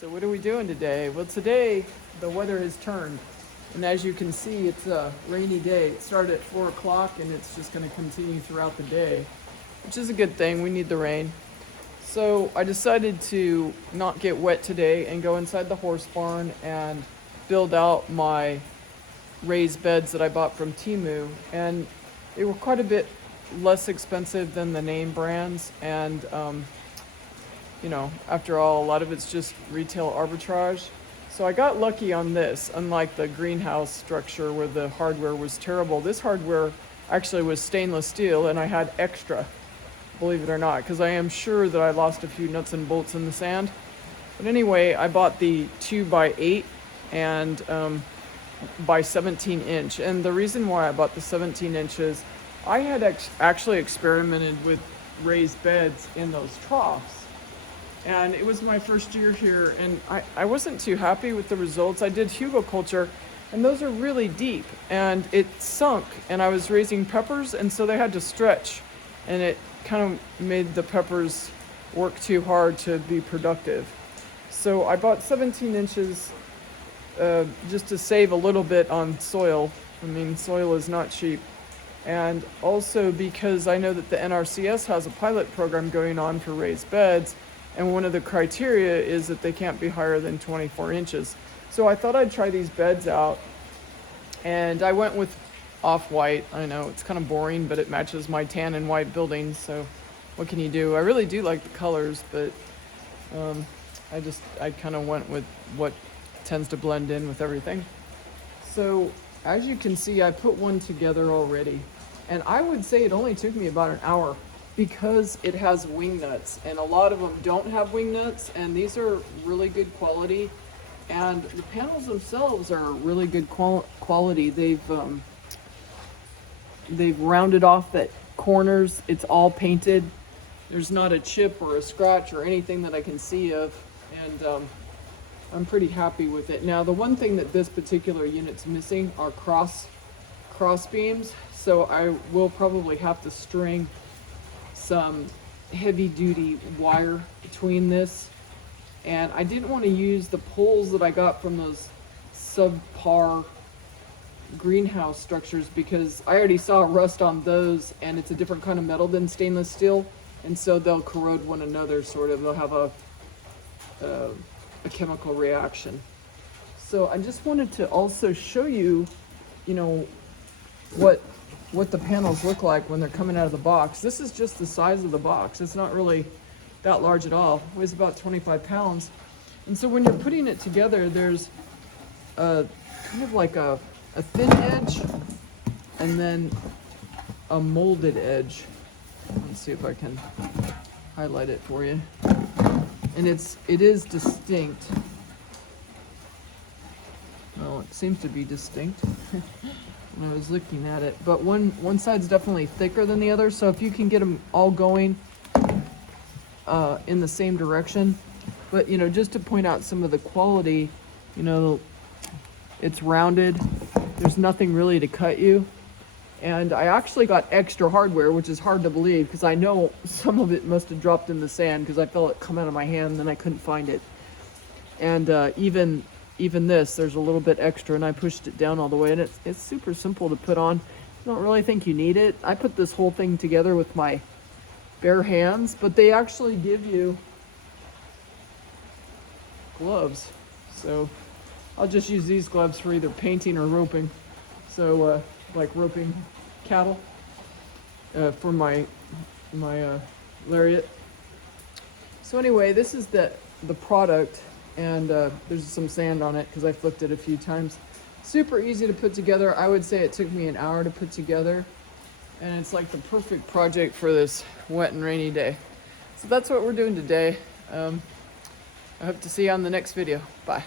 So what are we doing today? Well, today the weather has turned, and as you can see, it's a rainy day. It started at 4 o'clock and it's just going to continue throughout the day, which is a good thing. We need the rain. So I decided to not get wet today and go inside the horse barn and build out my raised beds that I bought from Temu, and they were quite a bit less expensive than the name brands, and after all, a lot of it's just retail arbitrage. So I got lucky on this. Unlike the greenhouse structure where the hardware was terrible, this hardware actually was stainless steel, and I had extra, believe it or not, because I am sure that I lost a few nuts and bolts in the sand. But anyway, I bought the 2x8 and by 17 inch. And the reason why I bought the 17 inches, I had actually experimented with raised beds in those troughs. And it was my first year here, and I wasn't too happy with the results. I did hugelkultur, and those are really deep, and it sunk, and I was raising peppers, and so they had to stretch, and it kind of made the peppers work too hard to be productive. So I bought 17 inches just to save a little bit on soil. I mean, soil is not cheap. And also because I know that the NRCS has a pilot program going on for raised beds, and one of the criteria is that they can't be higher than 24 inches. So I thought I'd try these beds out, and I went with off-white. I know it's kind of boring, but it matches my tan and white building, so what can you do? I really do like the colors, but I kind of went with what tends to blend in with everything. So as you can see, I put one together already, and I would say it only took me about an hour, because it has wing nuts, and a lot of them don't have wing nuts, and these are really good quality, and the panels themselves are really good quality. They've rounded off the corners. It's all painted. There's not a chip or a scratch or anything that I can see of, and I'm pretty happy with it. Now, the one thing that this particular unit's missing are cross beams, so I will probably have to string some heavy duty wire between this, and I didn't want to use the poles that I got from those subpar greenhouse structures, because I already saw rust on those, and it's a different kind of metal than stainless steel, and so they'll corrode one another, sort of. They'll have a chemical reaction. So I just wanted to also show you, what the panels look like when they're coming out of the box. This is just the size of the box. It's not really that large at all. It weighs about 25 pounds. And so when you're putting it together, there's kind of like a thin edge and then a molded edge. Let's see if I can highlight it for you. And it is distinct. Well, it seems to be distinct when I was looking at it, but one side's definitely thicker than the other, so if you can get them all going in the same direction. But just to point out some of the quality, it's rounded, there's nothing really to cut you, and I actually got extra hardware, which is hard to believe, because I know some of it must have dropped in the sand, because I felt it come out of my hand and then I couldn't find it. And even this, there's a little bit extra, and I pushed it down all the way, and it's super simple to put on. I don't really think you need it. I put this whole thing together with my bare hands, but they actually give you gloves. So I'll just use these gloves for either painting or roping. So like roping cattle for my lariat. So anyway, this is the product. And there's some sand on it because I flipped it a few times. Super easy to put together. I would say it took me an hour to put together, and it's like the perfect project for this wet and rainy day. So that's what we're doing today. I hope to see you on the next video. Bye.